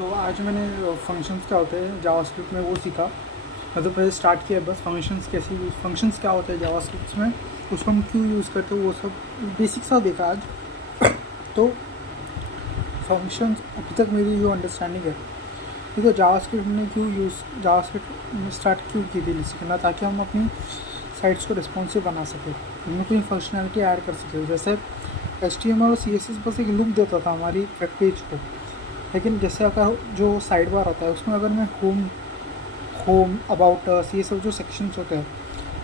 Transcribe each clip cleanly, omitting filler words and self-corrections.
तो आज मैंने फंक्शंस क्या होते हैं जावास्क्रिप्ट में वो सीखा। मतलब पहले स्टार्ट किया बस फंक्शंस क्या होते हैं जावास्क्रिप्ट में, उसको हम क्यों यूज़ करते हैं वो सब बेसिक सा देखा आज। तो फंक्शंस अभी तक मेरी जो अंडरस्टैंडिंग है, देखो जावास्क्रिप्ट ने जावास्क्रिप्ट स्टार्ट क्यों की थी सीखना, ताकि हम अपनी साइट्स को रिस्पॉन्सिव बना सकें, उनमें कोई फंक्शनैलिटी ऐड कर सकें। जैसे HTML और CSS बस एक लुक देता था हमारी वेब पेज को, लेकिन जैसे अगर जो साइड बार होता है उसमें अगर मैं होम होम अबाउट CSS जो सेक्शंस होते हैं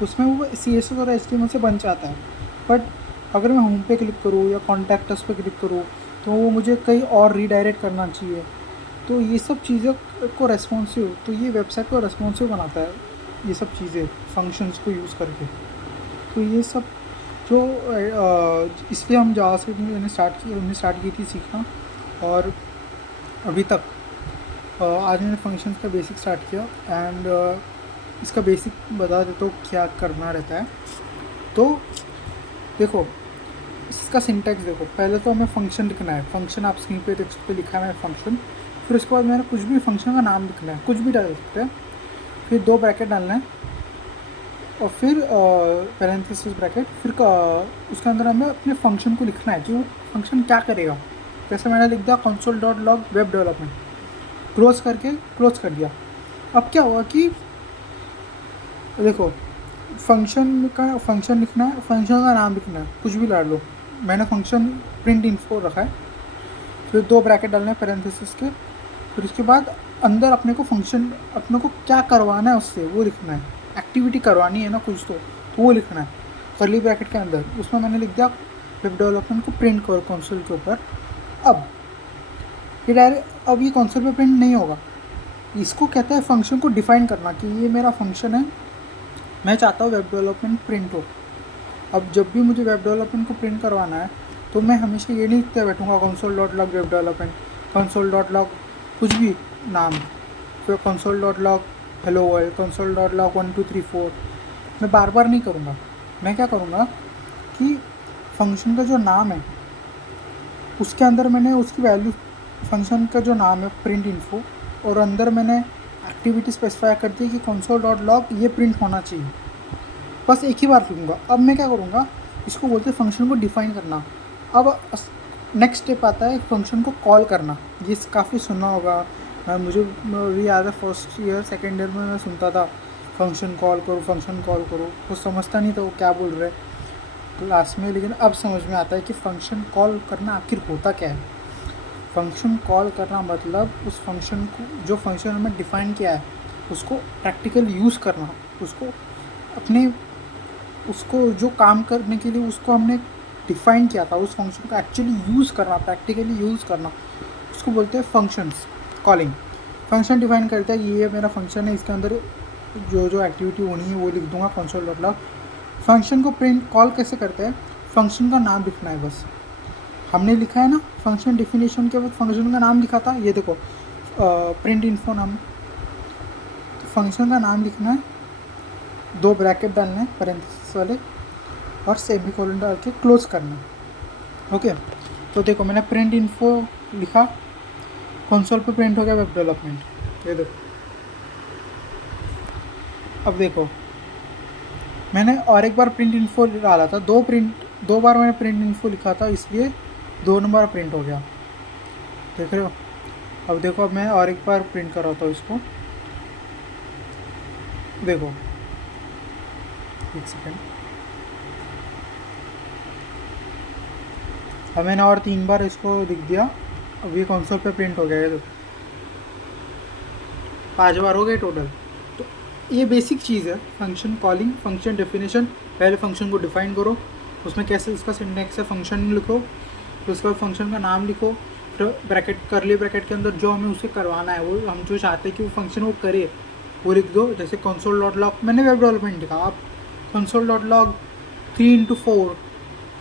उसमें वो CSS और HTML से बन जाता है। बट अगर मैं होम पे क्लिक करूँ या कॉन्टैक्ट्स पे क्लिक करूँ तो वो मुझे कहीं और रीडायरेक्ट करना चाहिए। तो ये सब चीज़ों को रेस्पॉन्सिव, तो ये वेबसाइट को रेस्पॉन्सिव बनाता है ये सब चीज़ें फंक्शंस को यूज़ करके। तो ये सब जो इसलिए हम जावास्क्रिप्ट में हमने स्टार्ट की थी सीखना। और अभी तक आज मैंने फंक्शंस का बेसिक स्टार्ट किया एंड इसका बेसिक बता देता हूँ क्या करना रहता है। तो देखो इसका सिंटैक्स देखो, पहले तो हमें फंक्शन लिखना है। फंक्शन आप स्क्रीन पे टेक्स्ट पे लिखा है फंक्शन, फिर उसके बाद मैंने कुछ भी फंक्शन का नाम लिखना है, कुछ भी डाल सकते हैं, फिर 2 ब्रैकेट डालना है और फिर पैरेंथेसिस ब्रैकेट, फिर उसके अंदर हमें अपने फंक्शन को लिखना है कि वो फंक्शन क्या करेगा। जैसे मैंने लिख दिया console.log वेब डेवलपमेंट, क्लोज कर दिया। अब क्या हुआ कि देखो फंक्शन लिखना है, फंक्शन का नाम लिखना है, कुछ भी डाल लो। मैंने फंक्शन प्रिंट इन्फो रखा है, फिर 2 ब्रैकेट डालने हैं पैरेंथेसिस के, फिर उसके बाद अंदर अपने को क्या करवाना है उससे वो लिखना है। एक्टिविटी करवानी है ना कुछ, तो वो लिखना है कर्ली ब्रैकेट के अंदर। उसमें मैंने लिख दिया वेब डेवलपमेंट को प्रिंट करो कंसोल के ऊपर। अब ये कंसोल पे प्रिंट नहीं होगा, इसको कहते हैं फंक्शन को डिफाइन करना कि ये मेरा फंक्शन है, मैं चाहता हूँ वेब डेवलपमेंट प्रिंट हो। अब जब भी मुझे वेब डेवलपमेंट को प्रिंट करवाना है तो मैं हमेशा ये नहीं लिखते बैठूँगा console.log वेब डेवलपमेंट, console.log कुछ भी नाम, फिर console.log हेलो वर्ल्ड, console.log 1 2 3 4। मैं बार बार नहीं करूँगा। मैं क्या करूँगा कि फंक्शन का जो नाम है उसके अंदर मैंने उसकी वैल्यू, फंक्शन का जो नाम है प्रिंट इन्फो, और अंदर मैंने एक्टिविटी स्पेसिफाई कर दी कि console.log ये प्रिंट होना चाहिए। बस एक ही बार लिखूँगा। अब मैं क्या करूँगा, इसको बोलते हैं फंक्शन को डिफाइन करना। अब नेक्स्ट स्टेप आता है फंक्शन को कॉल करना। ये काफ़ी सुना होगा, मुझे भी याद है फर्स्ट ईयर सेकेंड ईयर में मैं सुनता था फंक्शन कॉल करो, कुछ समझता नहीं था वो क्या बोल रहे क्लास में, लेकिन अब समझ में आता है कि फ़ंक्शन कॉल करना आखिर होता क्या है। फंक्शन कॉल करना मतलब उस फंक्शन को, जो फंक्शन हमें डिफ़ाइन किया है उसको प्रैक्टिकल यूज़ करना, उसको जो काम करने के लिए उसको हमने डिफ़ाइन किया था उस फंक्शन को एक्चुअली यूज़ करना, प्रैक्टिकली यूज़ करना, उसको बोलते हैं फंक्शंस कॉलिंग। फंक्शन डिफ़ाइन करता है कि ये मेरा फंक्शन है, इसके अंदर जो एक्टिविटी होनी है वो लिख दूंगा console.log। फंक्शन को प्रिंट कॉल कैसे करते हैं, फंक्शन का नाम लिखना है बस। हमने लिखा है ना फंक्शन डेफिनेशन के बाद फंक्शन का नाम लिखा था, ये देखो प्रिंट इन्फो नाम। तो फंक्शन का नाम लिखना है, 2 ब्रैकेट डालने हैं पैरेंथेसिस वाले, और सेमीकोलन डाल के क्लोज करना है। ओके, तो देखो मैंने प्रिंट इन्फो लिखा, कंसोल पे प्रिंट हो गया वेब डेवलपमेंट। ये देखो, अब देखो मैंने और एक बार प्रिंट इन्फो डाला था, 2 बार मैंने प्रिंट इन्फो लिखा था, इसलिए 2 नंबर प्रिंट हो गया। देख रहे हो। अब देखो, अब मैं और एक बार प्रिंट कर रहा था इसको, देखो एक सेकेंड। अब मैंने और 3 बार इसको लिख दिया, अब ये कंसोल पे प्रिंट हो गया है। तो 5 बार हो गए टोटल। तो ये बेसिक चीज़ है फंक्शन कॉलिंग, फंक्शन डेफिनेशन। पहले फंक्शन को डिफाइन करो, उसमें कैसे उसका सिंटैक्स है, फंक्शन लिखो, फिर उसके बाद फंक्शन का नाम लिखो, फिर ब्रैकेट कर्ली ब्रैकेट के अंदर जो हमें उसे करवाना है, वो हम जो चाहते हैं कि वो फंक्शन वो करे वो लिख दो। जैसे console.log मैंने वेब डेवलपमेंट लिखा, आप console.log 3 into 4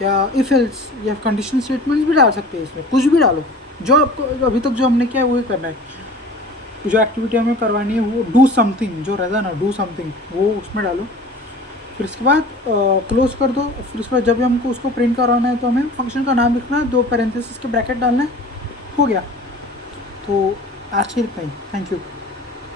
या इफ एल्स या कंडीशनल स्टेटमेंट्स भी डाल सकते हैं, इसमें कुछ भी डालो। जो आपको अभी तक जो हमने किया है वही करना है। जो एक्टिविटी हमें करवानी है वो डू समथिंग जो रहता है ना, डू समथिंग, वो उसमें डालो। फिर इसके बाद क्लोज कर दो। फिर उसके बाद जब भी हमको उसको प्रिंट करवाना है तो हमें फंक्शन का नाम लिखना है, 2 पैरेंथेसिस के ब्रैकेट डालना है, हो गया। तो आज के लिए इतना ही, थैंक यू।